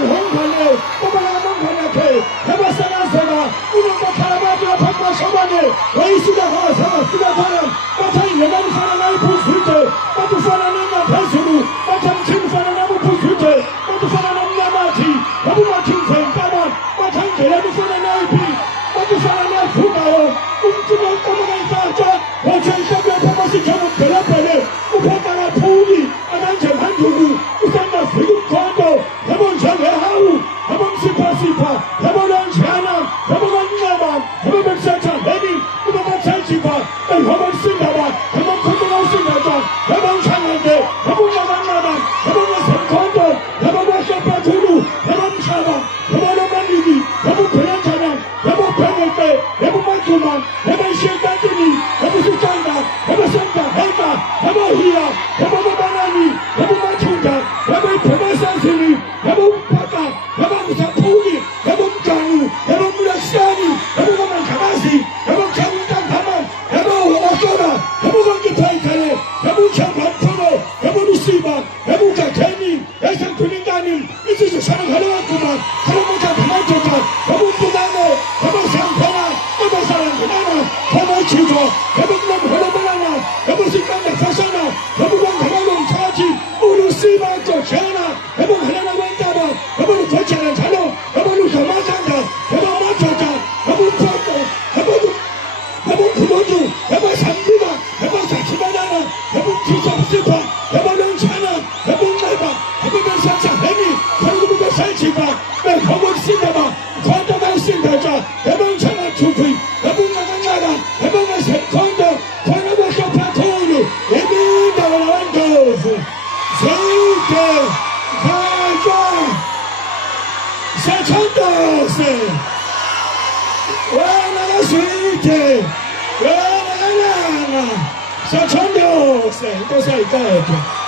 hongkale, Obamangale, Habasana, Unakalamadia, Papa Shabane, Waisida, Sida, Batai, Levan Pusute, Batufana Pesuru, Batam Tinfana Pusute, Batufana Namati, Babumatin Kama, Batai, Levan Naipi, Batufana Fumayo, Umtuma Kamaka, Batai, Pamasikan, Pelapele, Upatana Pudi, Ananja Handuru, Usanga Fidu Kondo, Hamon Jagahau, Hamon Sipa, Hamon Jana, Hamon Nama, Hamon Sata, Heavy, Hamon Sanchipa, and Hamon Singaba, Hamon Kondo Singaba, Hamon Chanande, Hamon Nama, Hamon Kondo, Hamon Shapaturu, Hamon Shaba, Hamon Manidi, Hamon Pelantana, Hamon Penete, Hamon Matuman, Hamon Shekatini, Hamon Sukanda, Hamon Santa, Hema, Hamon Hia, Hamon Banani, Hamon Matuga, Hamon Pemasasini, Hamon Paka, Hamon Sapuni, Hamon Kanu, Hamon Murashani, Hamon Kamasi, Hamon Kamutan Haman, Hamon Osora, Hamon Kipaitale, Hamon Chaman Tono, Hamon Usiba, Hamon Kakeni, Yasan Kuningani, this is the son of Halakuma, Hamon Kamantoka, Hamon Pumano, Hamon Sampana, Hamon Saranana, Hamon Chico, Hamon Holobanana, Hamon Sikanda Fasana, Hamon Hamon Taji, Ulusiba Kochana, Hamon Helena Wendaba, Hamon Kochana Tano, Hamon Kamatanga, Hamon Matoka, Hamon Poko, Hamon Kumodu, Hamon Sambiba, Hamon Sachibanana, Hamon Tisa, Hamon Chana, Hamon Naba, Hamon Santa Hemi, Hamon Sanchiba, Hamon Sindaba, Konda Sindaja, Hamon Chana Tupi, Hamon Nagana, Hamon Sekondo, Konabaka Patolu, Emi Dalandos, Zeke, Vaja, Sachandos, Wana Sweete, Wana Sachandos, entonces hay que